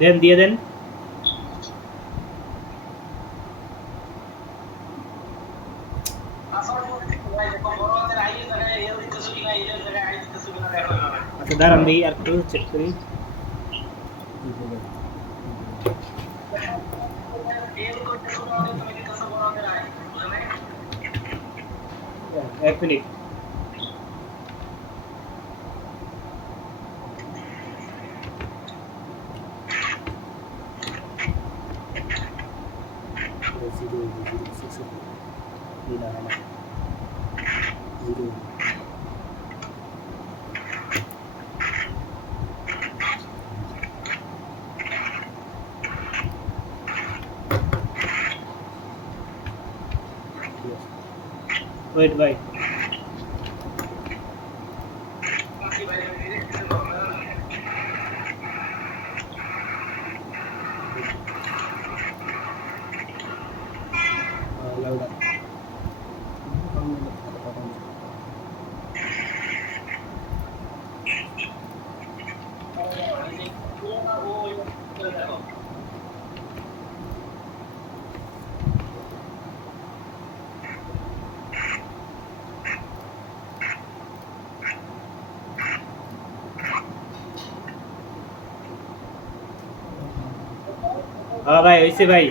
দেন দিয়ে দেন। আচ্ছা দাঁড়ান দিই আর একটু চেক করি। এক মিনিট। ওয়েট ভাই, হ্যাঁ ভাই হয়েছে ভাই।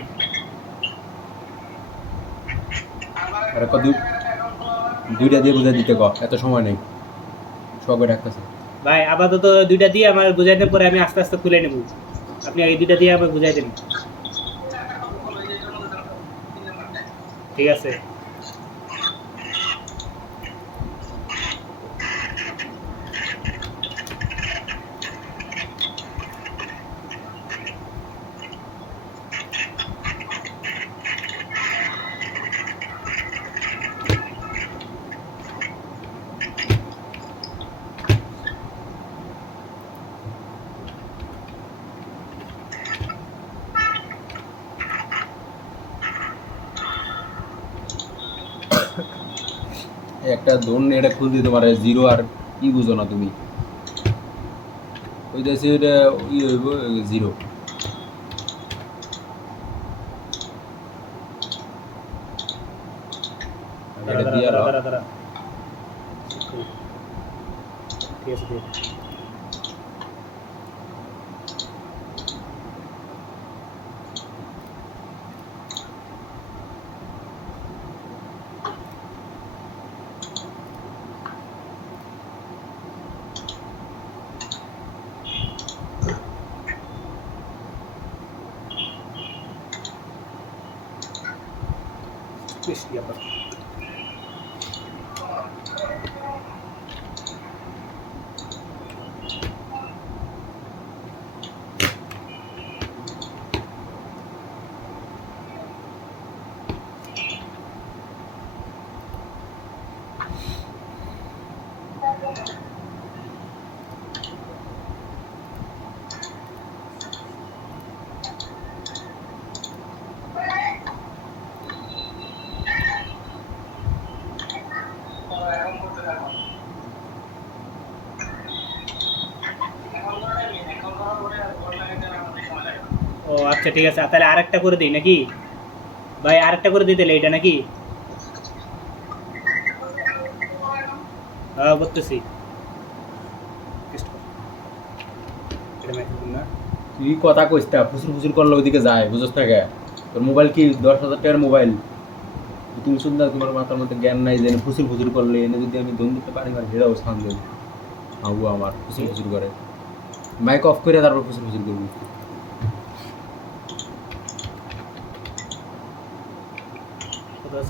আর দুইটা দিয়ে বুঝাই দিতে ক, এত সময় নেই, সবাই ডাকতেছে। ভাই আপাতত দুইটা দিয়ে আমার বুঝাইতে পরে আমি আস্তে আস্তে খুলে নেব। আপনি এই দুইটা দিয়ে আমাকে বুঝাই দেন। ঠিক আছে। একটা ধরুন এটা খুল দিতে পারে জিরো, আর কি বুঝো না তুমি, ওই দেশে ওইটা ই হইব জিরো। এটা দিয়ে দাঁড়া। ঠিক আছে। বৃষ্টি আবার। ও আচ্ছা ঠিক আছে, তাহলে আরেকটা করে দিই নাকি ভাই? আরেকটা করে দিতে এটা নাকি? হ্যাঁ করতেছি। তুই কথা কইস না, ফুসুর ফুসুর করলে ওইদিকে যায়, বুঝছ না কে? তোর মোবাইল কি 10,000 টাকার মোবাইল? তুমি শুননা, তোমার মাথার মধ্যে জ্ঞান নাই যে ফুসুর ফুসুর করলে এনে যদি আমি দম দিতে পারি না, সেটাও স্থান দেব। আবু আমার ফুসুর ফুসুর করে, মাইক অফ করে তারপর ফুসুর ফুসুর করবি।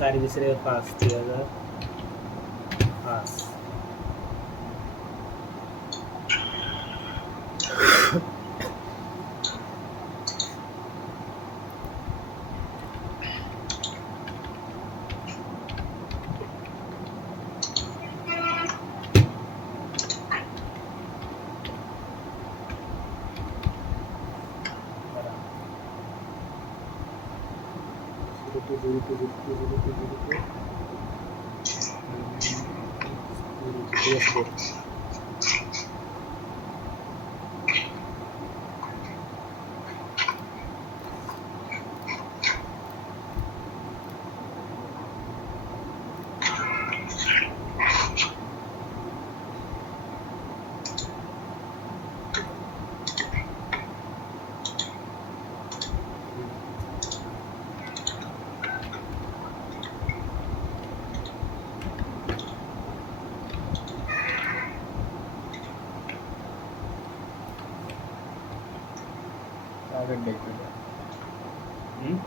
সার্ভিসের 5,005। আগের দেখতে হুম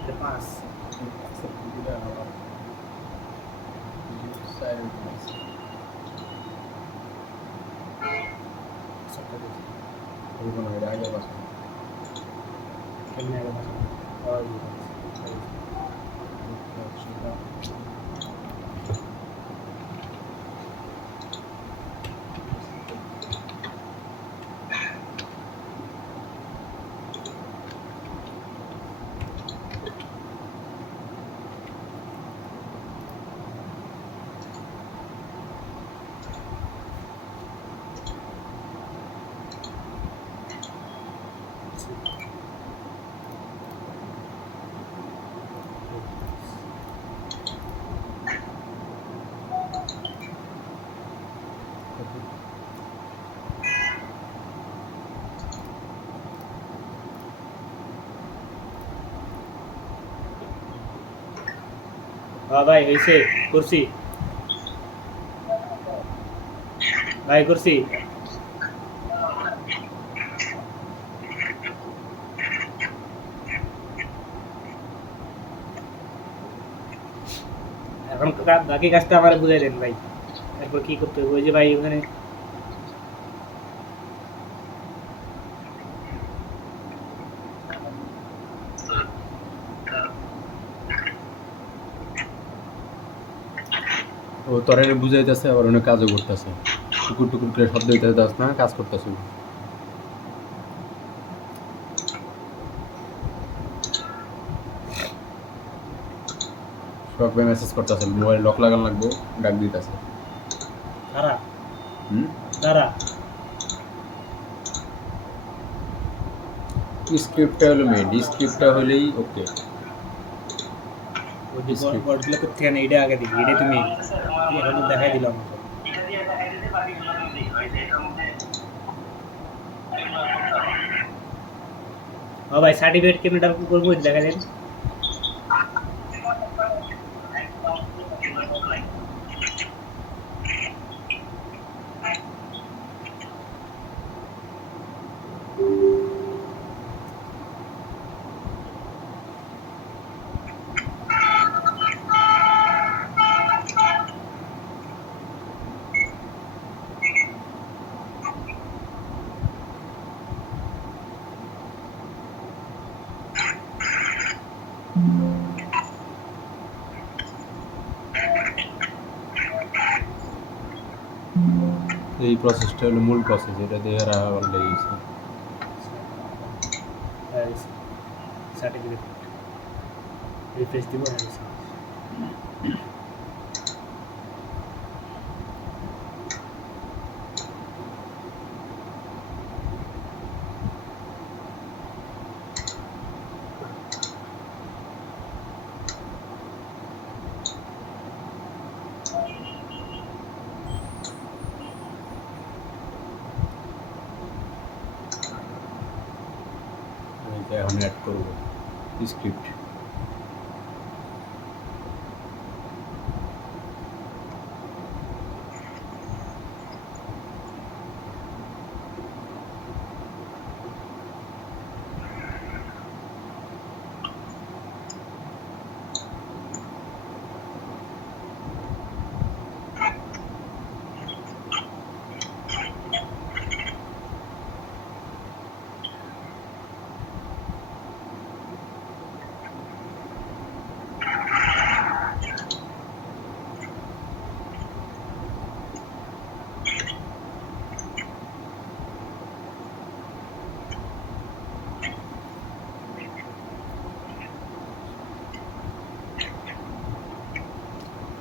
এটা 5 এটা আবার সাইড সবটা দেখি ওই কোনো এর আগে পাশে কেমনে আগে পাশে আর হ্যাঁ ভাই হইছে করছি ভাই করছি এখন বাকি কাজটা আমার বুঝাই দেন ভাই এরপর কি করতে হবে ওই যে ভাই ওখানে ও তরে বুঝাইতেছে আবার অনেক কাজও করতেছে টুকুর টুকুর করে শব্দ হইতেছে না কাজ করতেছে শখ ভাই মেসেজ করতেছে মোবাইল লক লাগানো লাগবো ডাক দিতেছে দাঁড়া হুম দাঁড়া স্ক্রিপ্টটা হলো মেন স্ক্রিপ্টটা হলেই ওকে ওই যে বড়গুলো করতে না এটা আগে দিবি এটা তুমি এখন দেখাই দিলাম হ্যাঁ ভাই সার্টিফিকেট কেমনটা করবো দেখা দেন এই প্রসেসটা হলো মূল প্রসেস এটা দিয়ে এরা আবার লেগেছে সার্টিফিকেট রিফ্রেশ দিব এটা এখন অ্যাড করব স্ক্রিপ্ট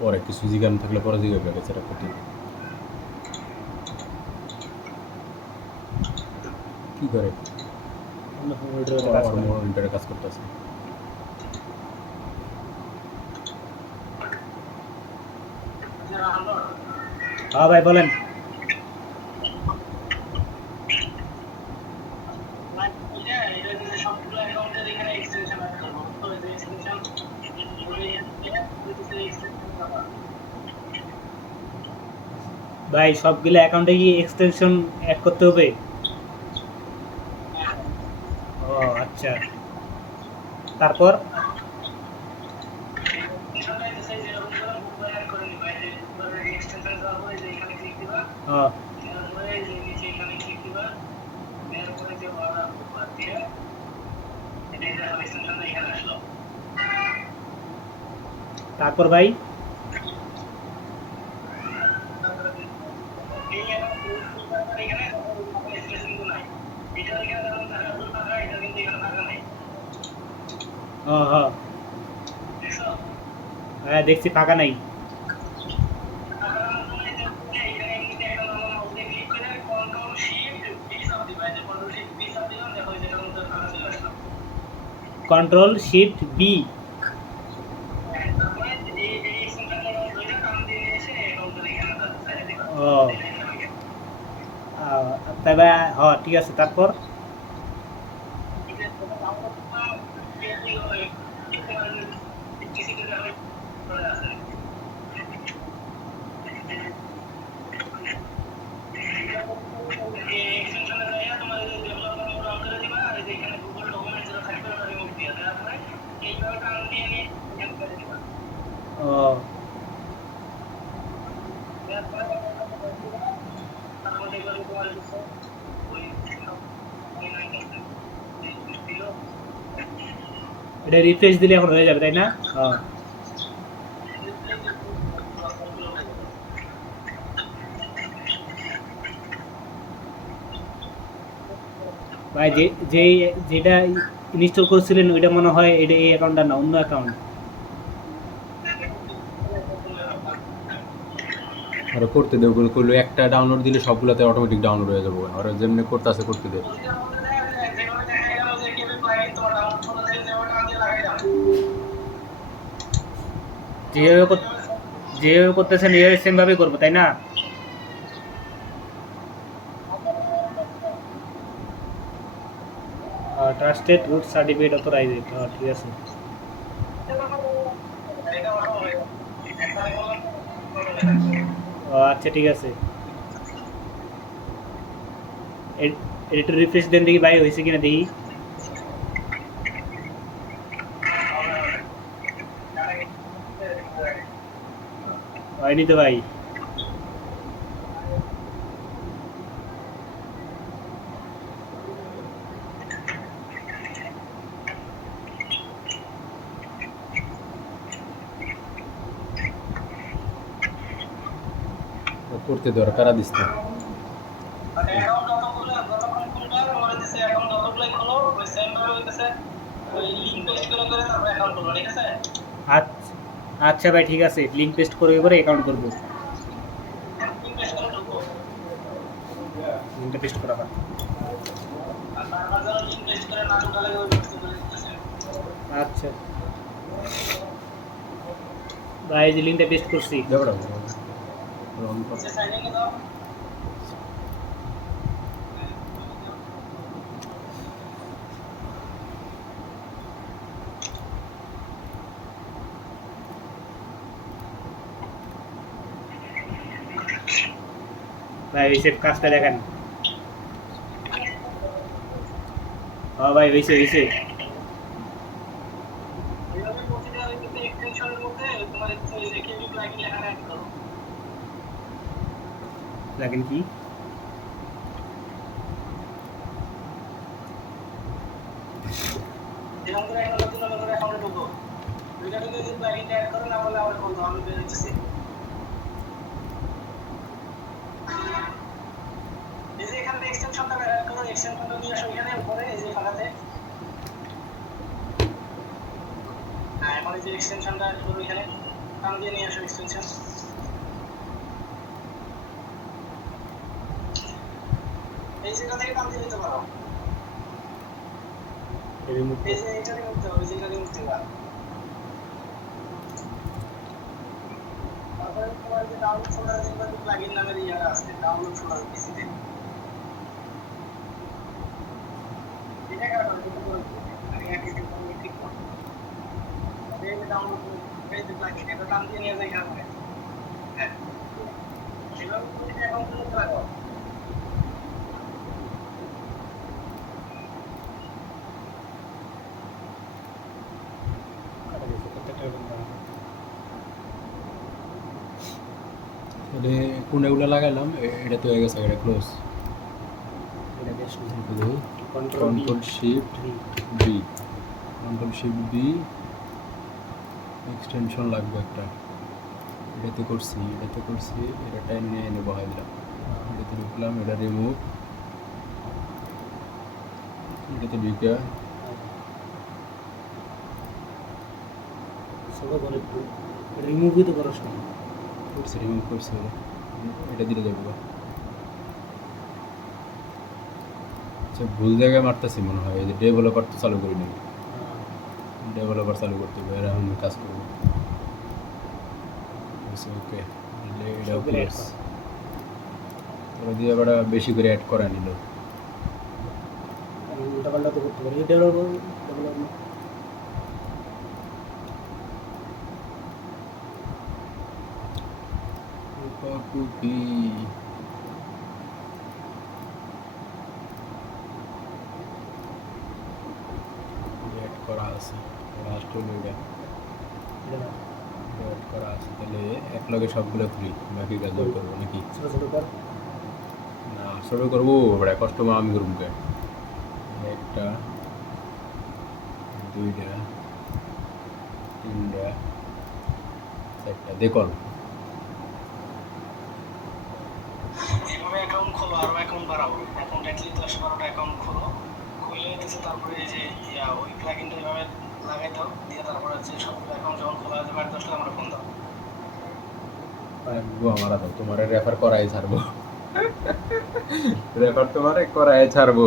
পরে কিছু জিজ্ঞান থাকলে পরে জিজ্ঞাসা গেছে এটা করতে কি করে মনিটরে কাজ করতেছে হ্যাঁ ভাই বলেন ভাই সবগুলো অ্যাকাউন্টে কি এক্সটেনশন অ্যাড করতে হবে? ও আচ্ছা, তারপর? ও তারপর ভাই? ও হ্যাঁ হ্যাঁ দেখছি ফাঁকা নাই। Control shift B. ও তবে হ্যাঁ ঠিক আছে, তারপর? ও এটা রিফ্রেশ দিলে এখন হয়ে যাবে তাই না? হ্যাঁ ভাই যে যেটা ইনস্টল করেছিলেন ওইটা মনে হয় এটা এই অ্যাকাউন্টটা না, অন্য অ্যাকাউন্ট। আর করতে দে, ওগুলো করলে একটা ডাউনলোড দিলে সবগুলোতে অটোমেটিক ডাউনলোড হয়ে যাবো। আর যেমনি করতে আছে করতে দে। যেভাবে যেভাবে করতেছেন এইভাবে সেম ভাবে করবো তাই না? ট্রাস্টেড রুট সার্টিফিকেট অথরাইজড, ঠিক আছে। আচ্ছা ঠিক আছে, এটা একটু রিফ্রেশ দেন দেখি ভাই হয়েছে কিনা দেখি। হয়নি তো ভাই। করতে দরকার দিস না। আচ্ছা আচ্ছা ভাই ঠিক আছে, লিঙ্ক পেস্ট করে করে অ্যাকাউন্ট করবো। লিঙ্কটা পেস্ট করা হয়। আচ্ছা ভাই যে লিঙ্কটা পেস্ট করছি। ভাই হয়েছে, কাজটা দেখেন। হ্যাঁ ভাই হয়েছে হয়েছে। লাগেন কি? এক্সটেনশনটা এখানে কাম দিয়ে নিয়ে আসো এক্সটেনশন। এই জায়গা থেকে কাম দিয়ে নিতে পারো। এই যে এটা রিমুভ হবে, যেটা রিমুভ দিবা। তারপরে তোমার যে ডাউনলোড ফোল্ডারে দেখবা যে প্লাগইন নামের ইয়াটা আছে, ডাউনলোড ফোল্ডার পিসিতে। এটা কারণ এটা করে আমি একই দিন ঠিক করব। এই যে ডাউনলোড এই যে প্লাগইন এটা নাম দিয়ে নিয়ে যাই এখানে। হ্যাঁ। এভাবে করে লাগাও কাটা গেছে প্রত্যেকটা বন্ধ। তাহলে কোনগুলো লাগাইলাম এটা তো হয়ে গেছে, এটা ক্লোজ। এটা বেশ control shift B, control shift B, extension লাগবে একটা, এটাতে করছি এটা টাইম নিয়ে এনে বহাই দিলাম, এটাতে ঢুকলাম, এটা রিমুভ, এটাতে ঢুকে সবাই বলে একটু রিমুভই তো করস না। করছি, রিমুভ করছি, এটা দিলে যাবো। আচ্ছা, ভুল জায়গায় মারতেছি মনে হয়, এই যে ডেভেলপার তো চালু করি নি, ডেভেলপার চালু করতে হবে, এরা আমি কাজ করবো। ওকে, এটাও সবগুলো add ক্লোজ। কর। ওরা দিয়ে আবার বেশি করে অ্যাড করা নিল। আমি উল্টাপাল্টা তো করতে পারি, এটারও কপি অ্যাড করা আছে, লাস্ট হলো এটা অ্যাড করা আছে। তাহলে এক লগে সবগুলো খুলি, বাকি কাজ করবো নাকি? ছোটো ছোটো কর। না, শুরু করবো, বড় কষ্ট আমি করবো কে? একটা, দুইটা, তিনটা, চারটা, দেখল। এইভাবে অ্যাকাউন্ট খোলো, আরো অ্যাকাউন্ট বাড়াবো। অ্যাকাউন্ট অ্যাটলিস্ট 10-12টা অ্যাকাউন্ট খোলো, খুলে দিতেছে, তারপরে এই যে ওই প্লাগইনটা এভাবে লাগাই দাও, দিয়ে তারপরে হচ্ছে সবগুলো অ্যাকাউন্ট যখন খোলা হয়ে যাবে 8-10টা আমরা ফোন দাও। আমার তোমার রেফার করাই ছাড়বো, রেফার তোমার করাই ছাড়বো।